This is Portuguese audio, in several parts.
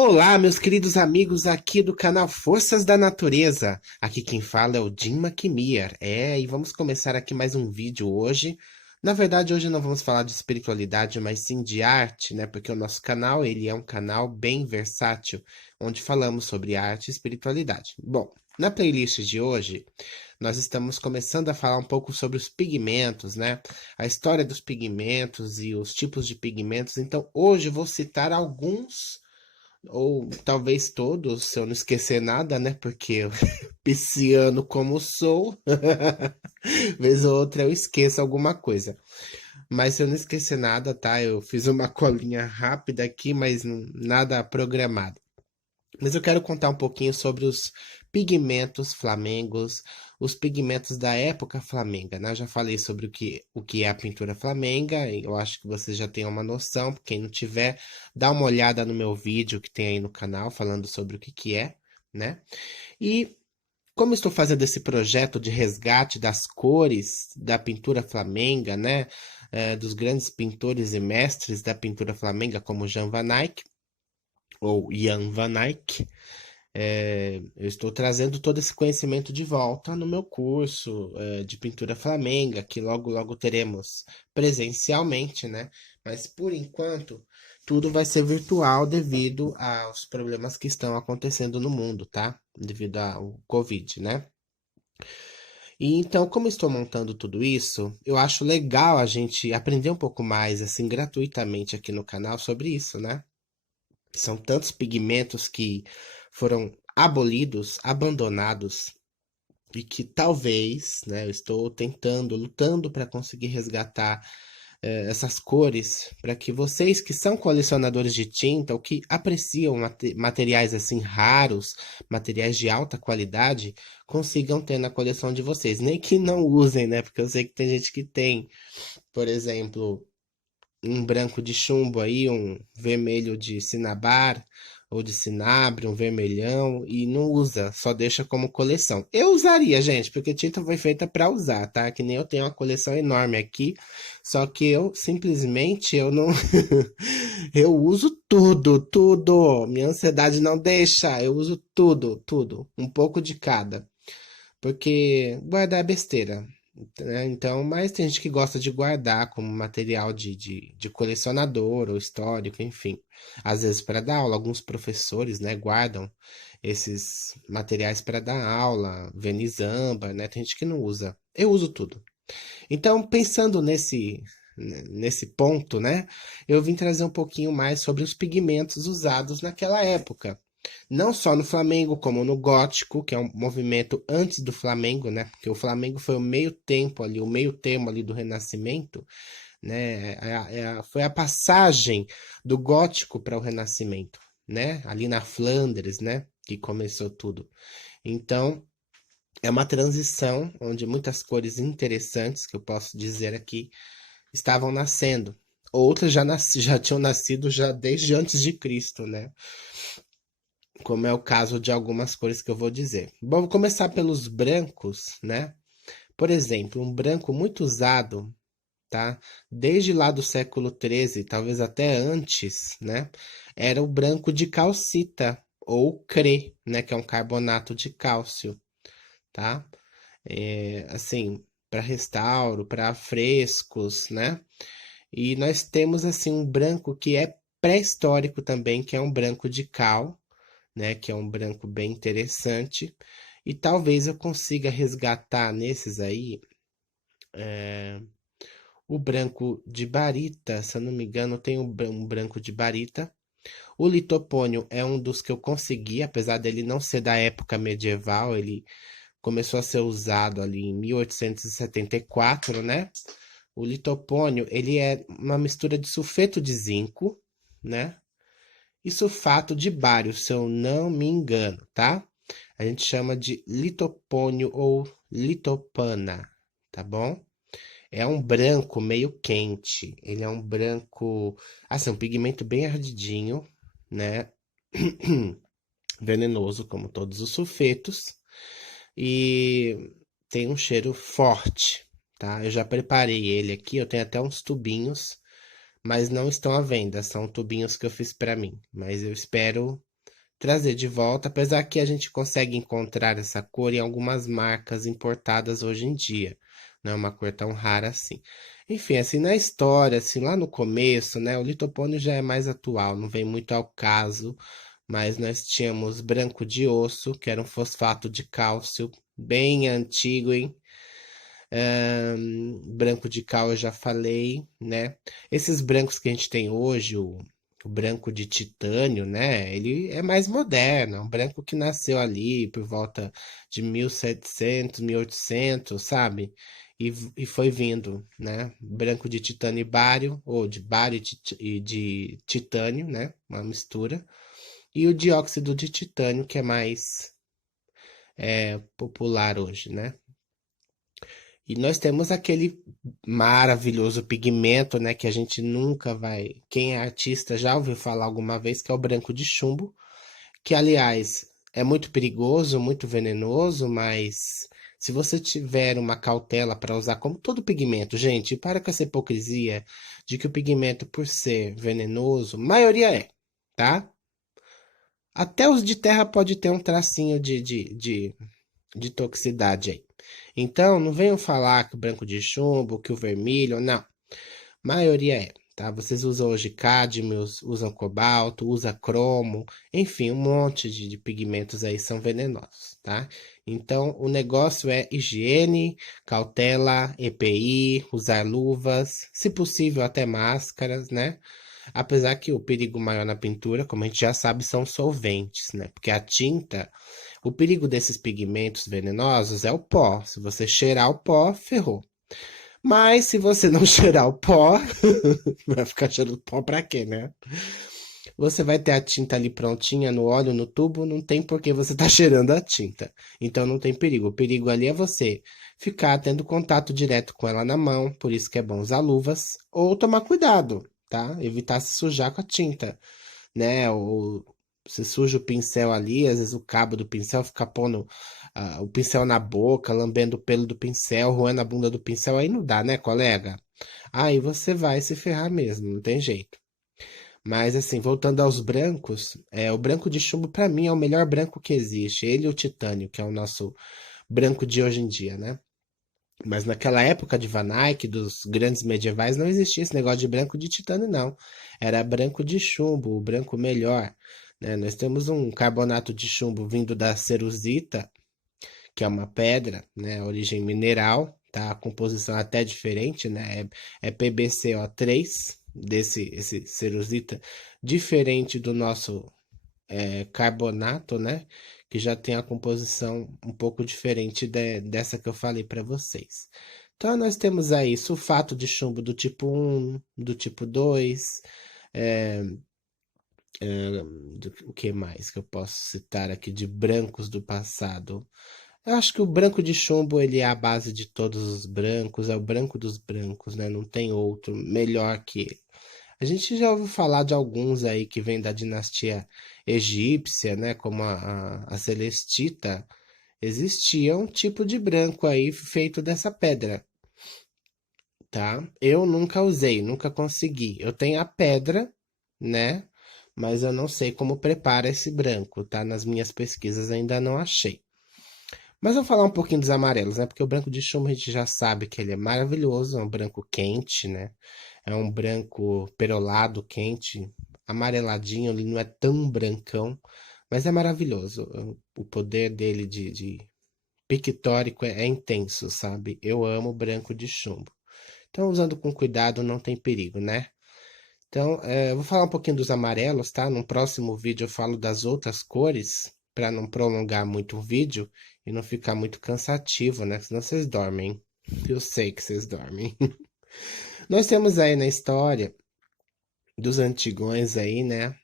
Olá, meus queridos amigos aqui do canal Forças da Natureza. Aqui quem fala é o Jim McMeer. E vamos começar aqui mais um vídeo hoje. Na verdade, hoje não vamos falar de espiritualidade, mas sim de arte, né? Porque o nosso canal, ele é um canal bem versátil, onde falamos sobre arte e espiritualidade. Bom, na playlist de hoje, nós estamos começando a falar um pouco sobre os pigmentos, né? A história dos pigmentos e os tipos de pigmentos. Então, hoje eu vou citar alguns ou talvez todos, se eu não esquecer nada, né? Porque eu, pisciano como sou, vez ou outra eu esqueço alguma coisa. Mas se eu não esquecer nada, tá? Eu fiz uma colinha rápida aqui, mas nada programado. Mas eu quero contar um pouquinho sobre os pigmentos flamengos, os pigmentos da época flamenga, né? Eu já falei sobre o que é a pintura flamenga, e eu acho que você já tem uma noção. Quem não tiver, dá uma olhada no meu vídeo que tem aí no canal falando sobre o que é, né? E como estou fazendo esse projeto de resgate das cores da pintura flamenga, né? Dos grandes pintores e mestres da pintura flamenga, como Jan van Eyck, ou Jan van Eyck, eu estou trazendo todo esse conhecimento de volta no meu curso, de pintura flamenga, que logo logo teremos presencialmente, né? Mas por enquanto, tudo vai ser virtual devido aos problemas que estão acontecendo no mundo, tá? Devido ao Covid, né? E então, como estou montando tudo isso, eu acho legal a gente aprender um pouco mais, assim, gratuitamente aqui no canal sobre isso, né? São tantos pigmentos que foram abolidos, abandonados, e que talvez, né, eu estou tentando, lutando para conseguir resgatar essas cores, para que vocês que são colecionadores de tinta ou que apreciam materiais assim raros, materiais de alta qualidade, consigam ter na coleção de vocês. Nem que não usem, né? Porque eu sei que tem gente que tem, por exemplo, um branco de chumbo aí, um vermelho de cinabar ou de cinabre, um vermelhão e não usa, só deixa como coleção. Eu usaria, gente, porque tinta foi feita para usar, tá? Que nem eu tenho uma coleção enorme aqui, só que eu simplesmente eu não eu uso tudo, tudo. Minha ansiedade não deixa, eu uso tudo, tudo, um pouco de cada. Porque guardar é besteira, né? Então, mas tem gente que gosta de guardar como material de colecionador ou histórico, enfim. Às vezes para dar aula, alguns professores, né, guardam esses materiais para dar aula, Venizamba, né? Tem gente que não usa. Eu uso tudo. Então, pensando nesse ponto, né, eu vim trazer um pouquinho mais sobre os pigmentos usados naquela época. Não só no Flamengo, como no Gótico, que é um movimento antes do Flamengo, né? Porque o Flamengo foi o meio tempo ali, o meio termo ali do Renascimento, né? Foi a passagem do Gótico para o Renascimento, né? Ali na Flandres, né? Que começou tudo. Então, é uma transição onde muitas cores interessantes, que eu posso dizer aqui, estavam nascendo. Outras já tinham nascido já desde antes de Cristo, né? Como é o caso de algumas cores que eu vou dizer. Bom, vou começar pelos brancos, né? Por exemplo, um branco muito usado, tá? Desde lá do século XIII, talvez até antes, né? Era o branco de calcita, ou CRE, né? Que é um carbonato de cálcio, tá? Assim, para restauro, para frescos, né? E nós temos, assim, um branco que é pré-histórico também, que é um branco de cal, né, que é um branco bem interessante. E talvez eu consiga resgatar nesses aí o branco de barita, se eu não me engano, tem um branco de barita. O litopônio é um dos que eu consegui, apesar dele não ser da época medieval, ele começou a ser usado ali em 1874, né? O litopônio, ele é uma mistura de sulfeto de zinco, né? E sulfato de bário, se eu não me engano, tá? A gente chama de litopônio ou litopana, tá bom? É um branco meio quente. Ele é um branco, assim, um pigmento bem ardidinho, né? Venenoso, como todos os sulfetos. E tem um cheiro forte, tá? Eu já preparei ele aqui, eu tenho até uns tubinhos, mas não estão à venda. São tubinhos que eu fiz para mim. Mas eu espero. trazer de volta, apesar que a gente consegue encontrar essa cor em algumas marcas importadas hoje em dia. Não é uma cor tão rara assim. Enfim, assim, na história, assim, lá no começo, né, o litopônio já é mais atual, não vem muito ao caso, mas nós tínhamos branco de osso, que era um fosfato de cálcio, bem antigo, hein? Branco de cal eu já falei, né? Esses brancos que a gente tem hoje, o branco de titânio, né? Ele é mais moderno, é um branco que nasceu ali por volta de 1700, 1800, sabe? E foi vindo, né? Branco de titânio e bário, ou de bário e de titânio, né? Uma mistura. E o dióxido de titânio, que é mais popular hoje, né? E nós temos aquele maravilhoso pigmento, né, que a gente nunca vai. Quem é artista já ouviu falar alguma vez, que é o branco de chumbo, que aliás é muito perigoso, muito venenoso, mas se você tiver uma cautela para usar, como todo pigmento, gente, para com essa hipocrisia de que o pigmento, por ser venenoso, maioria é, tá? Até os de terra pode ter um tracinho de toxicidade aí. Então, não venham falar que o branco de chumbo, que o vermelho, não. Maioria é, tá? Vocês usam hoje cádmios, usam cobalto, usam cromo, enfim, um monte de pigmentos aí são venenosos, tá? Então, o negócio é higiene, cautela, EPI, usar luvas, se possível até máscaras, né? Apesar que o perigo maior na pintura, como a gente já sabe, são solventes, né? Porque a tinta, o perigo desses pigmentos venenosos é o pó. Se você cheirar o pó, ferrou. Mas se você não cheirar o pó, vai ficar cheirando pó pra quê, né? Você vai ter a tinta ali prontinha no óleo, no tubo, não tem por que você tá cheirando a tinta. Então não tem perigo. O perigo ali é você ficar tendo contato direto com ela na mão, por isso que é bom usar luvas, ou tomar cuidado, tá? Evitar se sujar com a tinta, né? Ou você suja o pincel ali, às vezes o cabo do pincel fica pondo o pincel na boca, lambendo o pelo do pincel, roendo a bunda do pincel, aí não dá, né, colega? Aí você vai se ferrar mesmo, não tem jeito. Mas assim, voltando aos brancos, o branco de chumbo para mim é o melhor branco que existe. Ele e o titânio, que é o nosso branco de hoje em dia, né? Mas naquela época de Van Eyck, dos grandes medievais, não existia esse negócio de branco de titânio, não. Era branco de chumbo, o branco melhor, né? Nós temos um carbonato de chumbo vindo da cerusita, que é uma pedra, né? Origem mineral, tá? A composição é até diferente, né? É PbCO3, esse cerusita, diferente do nosso carbonato, né? Que já tem a composição um pouco diferente dessa que eu falei para vocês. Então, nós temos aí sulfato de chumbo do tipo 1, do tipo 2, é, o que mais que eu posso citar aqui de brancos do passado? Eu acho que o branco de chumbo ele é a base de todos os brancos, é o branco dos brancos, né? Não tem outro melhor que ele. A gente já ouviu falar de alguns aí que vêm da dinastia egípcia, né? Como a Celestita. Existia um tipo de branco aí feito dessa pedra, tá? Eu nunca usei, nunca consegui. Eu tenho a pedra, né? Mas eu não sei como prepara esse branco, tá? Nas minhas pesquisas ainda não achei. Mas vou falar um pouquinho dos amarelos, né? Porque o branco de chumbo a gente já sabe que ele é maravilhoso, é um branco quente, né? É um branco perolado, quente, amareladinho, ele não é tão brancão, mas é maravilhoso. O poder dele de pictórico é intenso, sabe? Eu amo branco de chumbo. Então, usando com cuidado, não tem perigo, né? Então, eu vou falar um pouquinho dos amarelos, tá? No próximo vídeo eu falo das outras cores, para não prolongar muito o vídeo e não ficar muito cansativo, né? Senão vocês dormem. Eu sei que vocês dormem. Nós temos aí na história dos antigões aí, né?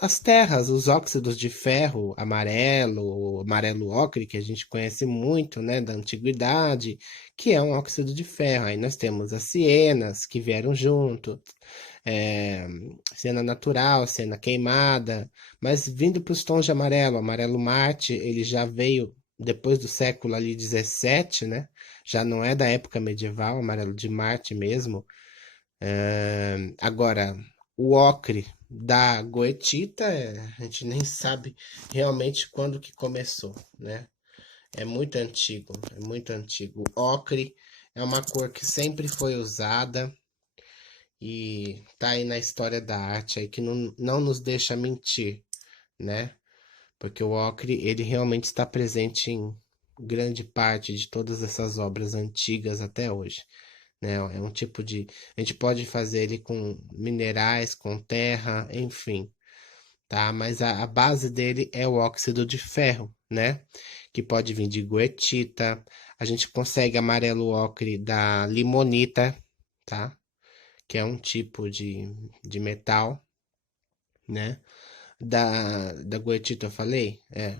As terras, os óxidos de ferro amarelo, amarelo ocre, que a gente conhece muito, né, da antiguidade, que é um óxido de ferro. Aí nós temos as sienas que vieram junto, é, siena natural, siena queimada, mas vindo para os tons de amarelo, amarelo mate, ele já veio depois do século ali 17, né? Já não é da época medieval, amarelo de Marte mesmo. Agora, o ocre da goetita, a gente nem sabe realmente quando que começou, né? É muito antigo, é muito antigo. O ocre é uma cor que sempre foi usada e tá aí na história da arte aí que não nos deixa mentir, né? Porque o ocre, ele realmente está presente em grande parte de todas essas obras antigas até hoje, né? É um tipo de, a gente pode fazer ele com minerais, com terra, enfim, tá? Mas a base dele é o óxido de ferro, né? Que pode vir de goetita. A gente consegue amarelo ocre da limonita, tá? Que é um tipo de metal, né? Da goetita eu falei? É.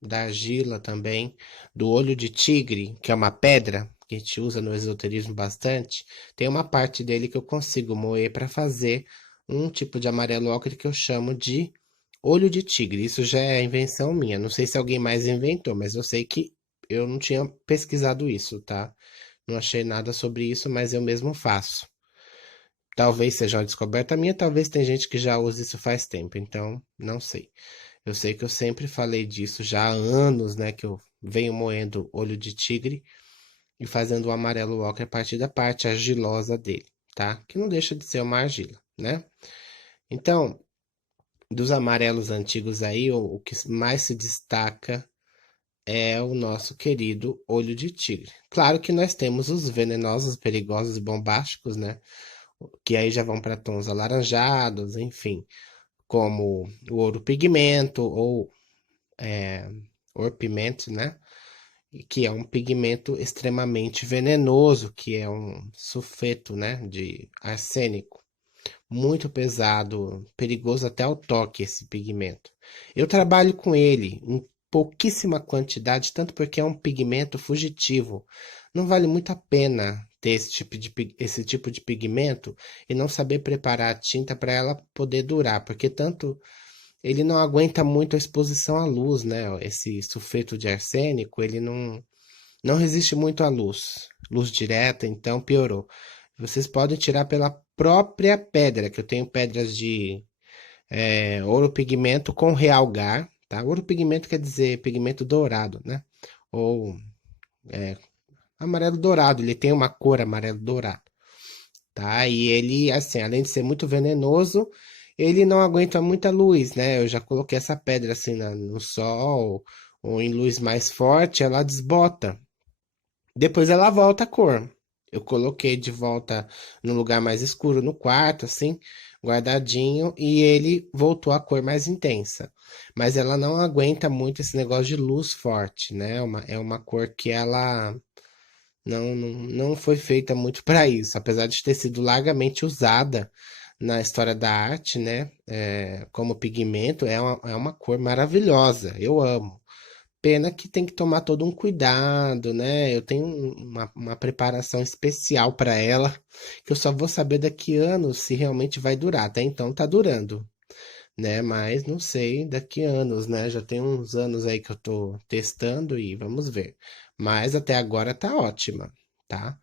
Da argila também. Do olho de tigre, que é uma pedra que a gente usa no esoterismo bastante. Tem uma parte dele que eu consigo moer para fazer um tipo de amarelo ocre que eu chamo de olho de tigre. Isso já é invenção minha. Não sei se alguém mais inventou, mas eu sei que eu não tinha pesquisado isso, tá? Não achei nada sobre isso, mas eu mesmo faço. Talvez seja uma descoberta minha, talvez tem gente que já usa isso faz tempo, então não sei. Eu sei que eu sempre falei disso já há anos, né? Que eu venho moendo olho de tigre e fazendo o amarelo ocre a partir da parte argilosa dele, tá? Que não deixa de ser uma argila, né? Então, dos amarelos antigos aí, o que mais se destaca é o nosso querido olho de tigre. Claro que nós temos os venenosos, perigosos e bombásticos, né? Que aí já vão para tons alaranjados, enfim, como o ouro pigmento ou orpimento, né? Que é um pigmento extremamente venenoso, que é um sulfeto, né, de arsênico. Muito pesado, perigoso até ao toque esse pigmento. Eu trabalho com ele em pouquíssima quantidade, tanto porque é um pigmento fugitivo. Não vale muito a pena ter esse tipo de pigmento e não saber preparar a tinta para ela poder durar, porque tanto ele não aguenta muito a exposição à luz, né? Esse sulfeto de arsênico, ele não resiste muito à luz, luz direta, então piorou. Vocês podem tirar pela própria pedra, que eu tenho pedras de ouro pigmento com realgar, tá? Ouro pigmento quer dizer pigmento dourado, né? Ou amarelo dourado, ele tem uma cor amarelo dourado, tá? E ele, assim, além de ser muito venenoso, ele não aguenta muita luz, né? Eu já coloquei essa pedra assim no sol ou em luz mais forte, ela desbota. Depois ela volta a cor. Eu coloquei de volta no lugar mais escuro no quarto, assim, guardadinho, e ele voltou a cor mais intensa. Mas ela não aguenta muito esse negócio de luz forte, né? É uma cor que ela não foi feita muito para isso, apesar de ter sido largamente usada na história da arte, né? Como pigmento, é uma cor maravilhosa, eu amo. Pena que tem que tomar todo um cuidado, né? Eu tenho uma preparação especial para ela, que eu só vou saber daqui anos se realmente vai durar. Até então tá durando, né? Mas não sei daqui anos, né? Já tem uns anos aí que eu tô testando e vamos ver. Mas até agora tá ótima, tá?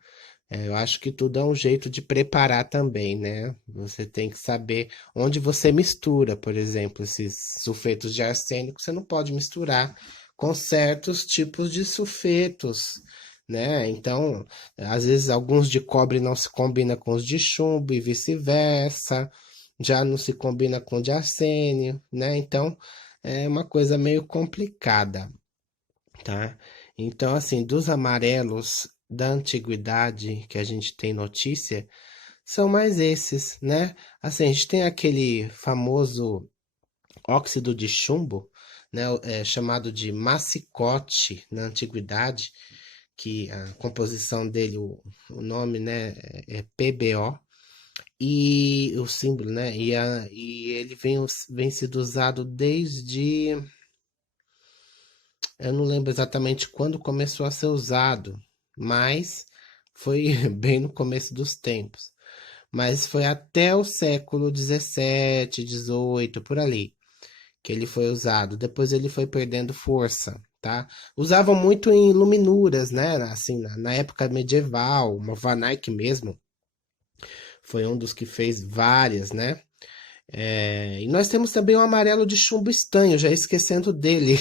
Eu acho que tudo é um jeito de preparar também, né? Você tem que saber onde você mistura, por exemplo, esses sulfetos de arsênico, você não pode misturar com certos tipos de sulfetos, né? Então, às vezes alguns de cobre não se combina com os de chumbo e vice-versa, já não se combina com o de arsênio, né? Então, é uma coisa meio complicada, tá? Então, assim, dos amarelos da antiguidade que a gente tem notícia, são mais esses, né? Assim, a gente tem aquele famoso óxido de chumbo, né? Chamado de massicote na antiguidade, que a composição dele, o nome, né, é PbO, e o símbolo, né? E ele vem sido usado desde. Eu não lembro exatamente quando começou a ser usado, mas foi bem no começo dos tempos. Mas foi até o século 17, 18, por ali, que ele foi usado. Depois ele foi perdendo força, tá? Usavam muito em luminuras, né? Assim, na época medieval, o Van Eyck mesmo foi um dos que fez várias, né? E nós temos também o amarelo de chumbo estanho, já esquecendo dele,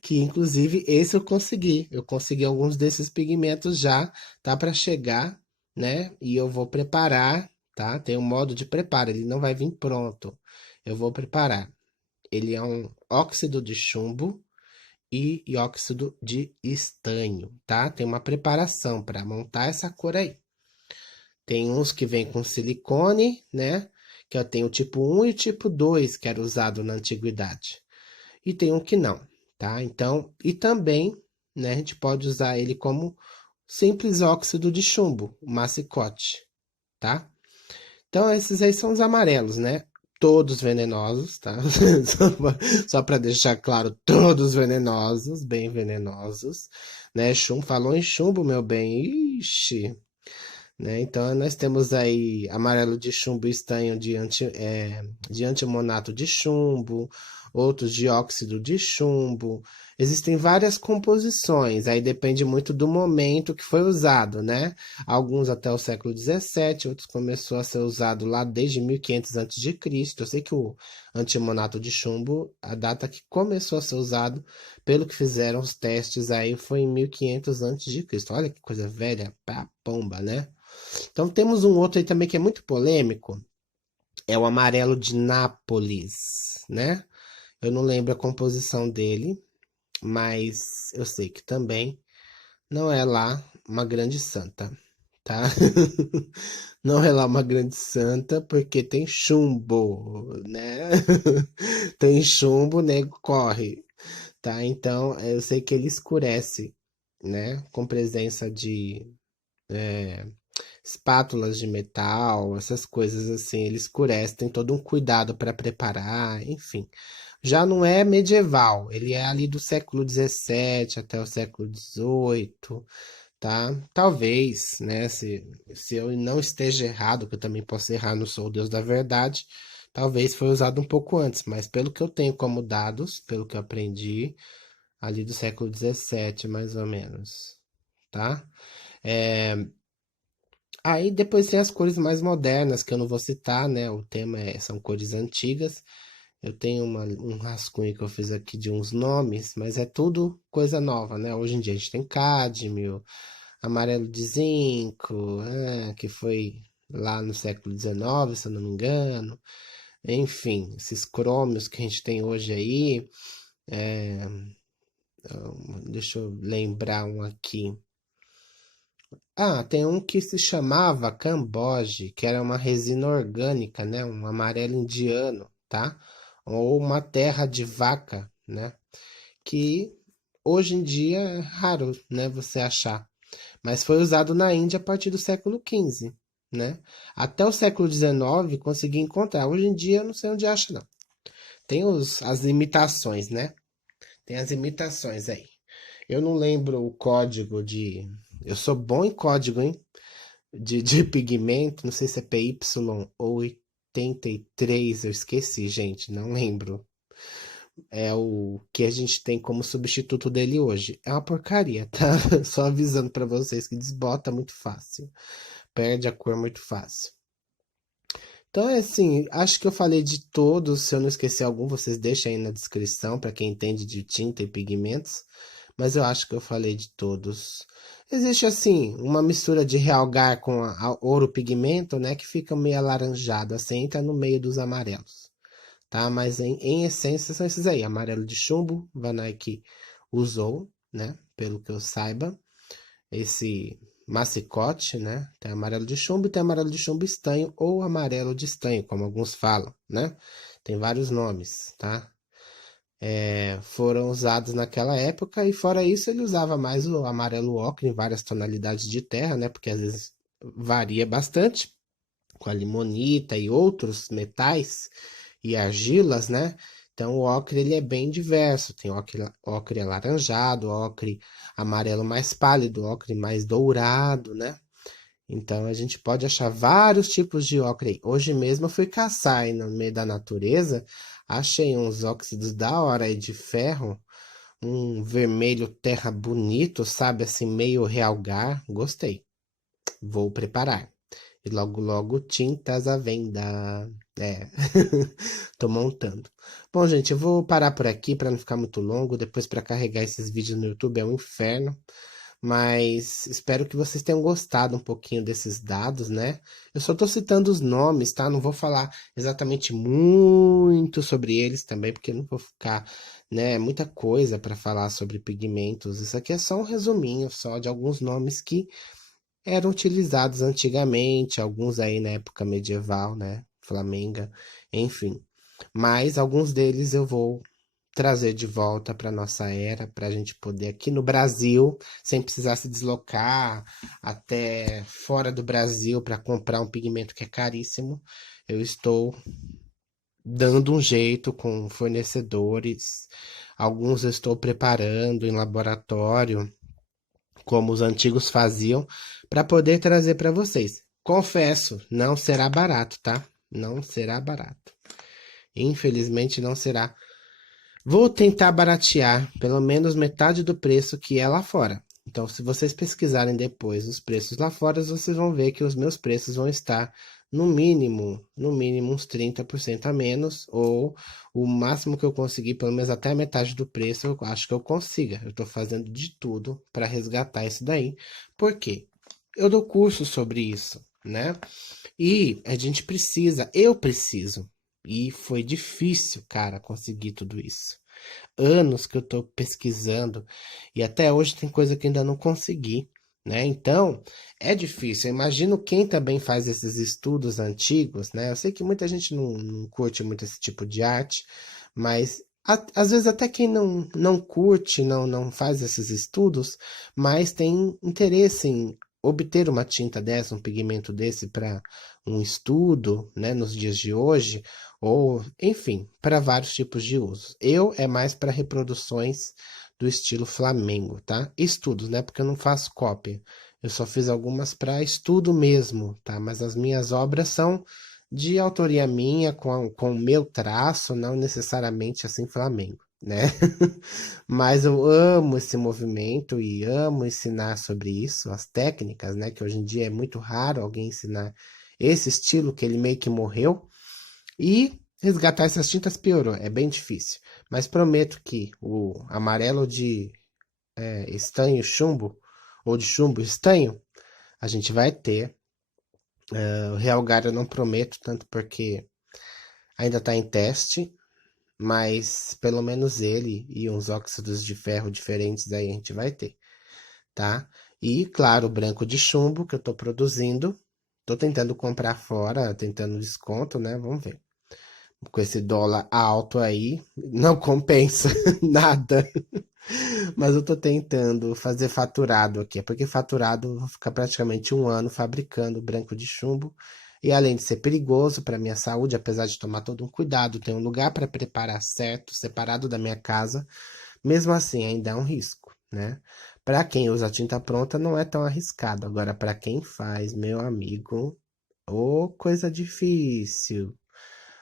que inclusive esse eu consegui. Eu consegui alguns desses pigmentos já, tá para chegar, né? E eu vou preparar, tá? Tem um modo de preparo, ele não vai vir pronto. Eu vou preparar. Ele é um óxido de chumbo e óxido de estanho, tá? Tem uma preparação para montar essa cor aí. Tem uns que vem com silicone, né? Que eu tenho o tipo 1 e o tipo 2, que era usado na antiguidade. E tem um que não, tá? Então, e também, né, a gente pode usar ele como simples óxido de chumbo, o massicote, tá? Então, esses aí são os amarelos, né? Todos venenosos, tá? Só para deixar claro, todos venenosos, bem venenosos, né? Chumbo, falou em chumbo, meu bem, ixi, né? Então, nós temos aí amarelo de chumbo estanho de antimonato de chumbo, outros de óxido de chumbo. Existem várias composições, aí depende muito do momento que foi usado, né? Alguns até o século XVII, outros começou a ser usado lá desde 1500 a.C. Eu sei que o antimonato de chumbo, a data que começou a ser usado, pelo que fizeram os testes aí, foi em 1500 a.C. Olha que coisa velha, pá, pomba, né? Então temos um outro aí também que é muito polêmico, é o amarelo de Nápoles, né? Eu não lembro a composição dele, mas eu sei que também não é lá uma grande santa, tá? Não é lá uma grande santa porque tem chumbo, né? Tem chumbo, o nego corre, tá? Então eu sei que ele escurece, né? Com presença de espátulas de metal, essas coisas assim, ele escurece, tem todo um cuidado para preparar, enfim. Já não é medieval, ele é ali do século XVII até o século XVIII, tá? Talvez, né, se eu não esteja errado, que eu também posso errar, não sou o Deus da verdade, talvez foi usado um pouco antes, mas pelo que eu tenho como dados, pelo que eu aprendi, ali do século XVII, mais ou menos, tá? É, Aí depois tem as cores mais modernas, que eu não vou citar, né? O tema são cores antigas. Eu tenho um rascunho que eu fiz aqui de uns nomes, mas é tudo coisa nova, né? Hoje em dia a gente tem cádmio, amarelo de zinco, que foi lá no século XIX, se eu não me engano. Enfim, esses crômios que a gente tem hoje aí. Deixa eu lembrar um aqui. Ah, tem um que se chamava Camboge, que era uma resina orgânica, né? Um amarelo indiano, tá? Ou uma terra de vaca, né? Que hoje em dia é raro, né? Você achar. Mas foi usado na Índia a partir do século XV, né? Até o século XIX consegui encontrar. Hoje em dia eu não sei onde acha, não. Tem as imitações, né? Tem as imitações aí. Eu não lembro o código de. Eu sou bom em código, hein? De pigmento, não sei se é PY ou 83, eu esqueci, gente, não lembro. É o que a gente tem como substituto dele hoje. É uma porcaria, tá? Só avisando pra vocês que desbota muito fácil, perde a cor muito fácil. Então é assim, acho que eu falei de todos. Se eu não esqueci algum, vocês deixem aí na descrição para quem entende de tinta e pigmentos. Mas eu acho que eu falei de todos. Existe assim uma mistura de realgar com a ouro pigmento, né, que fica meio alaranjado, assim, entra no meio dos amarelos, tá? Mas em essência são esses aí, amarelo de chumbo, Van Eyck usou, né, pelo que eu saiba, esse massicote, né? Tem amarelo de chumbo e tem amarelo de chumbo estanho ou amarelo de estanho, como alguns falam, né? Tem vários nomes, tá? Foram usados naquela época e fora isso ele usava mais o amarelo ocre em várias tonalidades de terra, né? Porque às vezes varia bastante com a limonita e outros metais e argilas, né? Então o ocre ele é bem diverso, tem ocre alaranjado, ocre amarelo mais pálido, ocre mais dourado, né? Então a gente pode achar vários tipos de ocre aí. Hoje mesmo eu fui caçar aí no meio da natureza, achei uns óxidos da hora aí de ferro, um vermelho terra bonito, sabe, assim meio realgar, gostei. Vou preparar. E logo logo tintas à venda. É, tô montando. Bom, gente, eu vou parar por aqui para não ficar muito longo. Depois para carregar esses vídeos no YouTube é um inferno. Mas espero que vocês tenham gostado um pouquinho desses dados, né? Eu só tô citando os nomes, tá? Não vou falar exatamente muito sobre eles também, porque não vou ficar, né, muita coisa para falar sobre pigmentos. Isso aqui é só um resuminho só de alguns nomes que eram utilizados antigamente, alguns aí na época medieval, né? Flamenga, enfim. Mas alguns deles eu vou trazer de volta para nossa era, para a gente poder aqui no Brasil, sem precisar se deslocar até fora do Brasil para comprar um pigmento que é caríssimo. Eu estou dando um jeito com fornecedores. Alguns eu estou preparando em laboratório, como os antigos faziam, para poder trazer para vocês. Confesso, não será barato, tá? Não será barato. Infelizmente não será. Vou tentar baratear pelo menos metade do preço que é lá fora. Então, se vocês pesquisarem depois os preços lá fora, vocês vão ver que os meus preços vão estar no mínimo uns 30% a menos, ou o máximo que eu conseguir, pelo menos até a metade do preço, eu acho que eu consiga. Eu estou fazendo de tudo para resgatar isso daí. Por quê? Eu dou curso sobre isso, né? E a gente precisa, eu preciso. E foi difícil, cara, conseguir tudo isso. Anos que eu tô pesquisando e até hoje tem coisa que ainda não consegui, né? Então, é difícil. Eu imagino quem também faz esses estudos antigos, né? Eu sei que muita gente não curte muito esse tipo de arte, mas às vezes até quem não curte, não faz esses estudos, mas tem interesse em obter uma tinta dessa, um pigmento desse para um estudo, né, nos dias de hoje, ou enfim, para vários tipos de usos. Eu é mais para reproduções do estilo Flamengo, tá? Estudos, né? Porque eu não faço cópia. Eu só fiz algumas para estudo mesmo, tá? Mas as minhas obras são de autoria minha, com o meu traço, não necessariamente assim Flamengo, né? Mas eu amo esse movimento e amo ensinar sobre isso, as técnicas, né? Que hoje em dia é muito raro alguém ensinar esse estilo que ele meio que morreu. E resgatar essas tintas piorou, é bem difícil. Mas prometo que o amarelo de estanho chumbo, ou de chumbo estanho, a gente vai ter. O Real Galho eu não prometo, tanto porque ainda está em teste, mas pelo menos ele e uns óxidos de ferro diferentes aí a gente vai ter, tá? E claro, o branco de chumbo que eu estou produzindo, estou tentando comprar fora, tentando desconto, né? Vamos ver. Com esse dólar alto aí, não compensa nada. Mas eu tô tentando fazer faturado aqui, porque faturado eu vou ficar praticamente um ano fabricando branco de chumbo. E além de ser perigoso para minha saúde, apesar de tomar todo um cuidado, ter um lugar para preparar certo, separado da minha casa, mesmo assim ainda é um risco, né? Para quem usa tinta pronta não é tão arriscado. Agora, para quem faz, meu amigo, ô coisa difícil.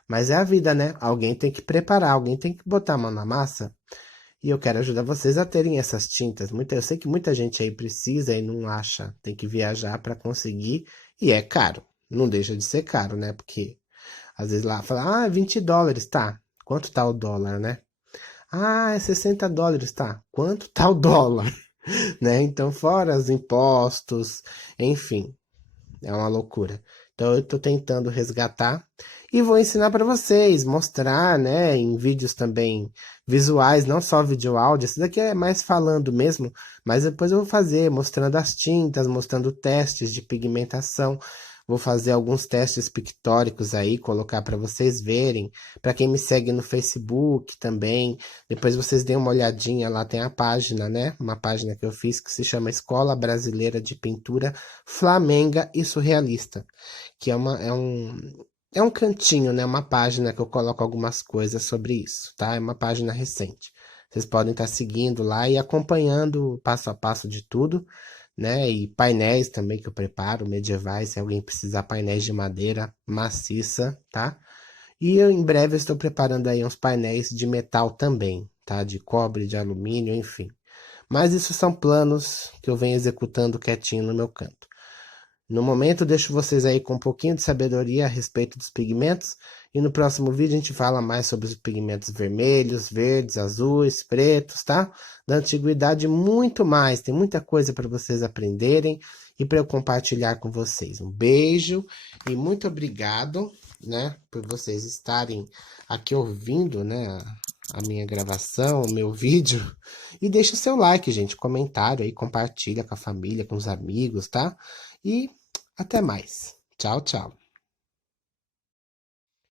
Mas é a vida, né? Alguém tem que preparar, alguém tem que botar a mão na massa. E eu quero ajudar vocês a terem essas tintas. Eu sei que muita gente aí precisa e não acha, tem que viajar para conseguir. E é caro. Não deixa de ser caro, né? Porque às vezes lá fala, $20, tá. Quanto tá o dólar, né? É $60, tá. Quanto tá o dólar? Né? Então, fora os impostos, enfim. É uma loucura. Então eu estou tentando resgatar e vou ensinar para vocês, mostrar, né, em vídeos também visuais, não só vídeo áudio. Esse daqui é mais falando mesmo, mas depois eu vou fazer mostrando as tintas, mostrando testes de pigmentação. Vou fazer alguns testes pictóricos aí, colocar para vocês verem. Para quem me segue no Facebook também, depois vocês deem uma olhadinha, lá tem a página, né? Uma página que eu fiz que se chama Escola Brasileira de Pintura Flamenga e Surrealista, que é um cantinho, né? Uma página que eu coloco algumas coisas sobre isso, tá? É uma página recente. Vocês podem estar seguindo lá e acompanhando o passo a passo de tudo, né? E painéis também que eu preparo, medievais, se alguém precisar, painéis de madeira maciça, tá? E eu em breve estou preparando aí uns painéis de metal também, tá? De cobre, de alumínio, enfim. Mas isso são planos que eu venho executando quietinho no meu canto. No momento, deixo vocês aí com um pouquinho de sabedoria a respeito dos pigmentos. E no próximo vídeo a gente fala mais sobre os pigmentos vermelhos, verdes, azuis, pretos, tá? Da antiguidade, muito mais. Tem muita coisa para vocês aprenderem e para eu compartilhar com vocês. Um beijo e muito obrigado, né, por vocês estarem aqui ouvindo, né, a minha gravação, o meu vídeo. E deixa o seu like, gente, comentário aí, compartilha com a família, com os amigos, tá? E até mais. Tchau, tchau.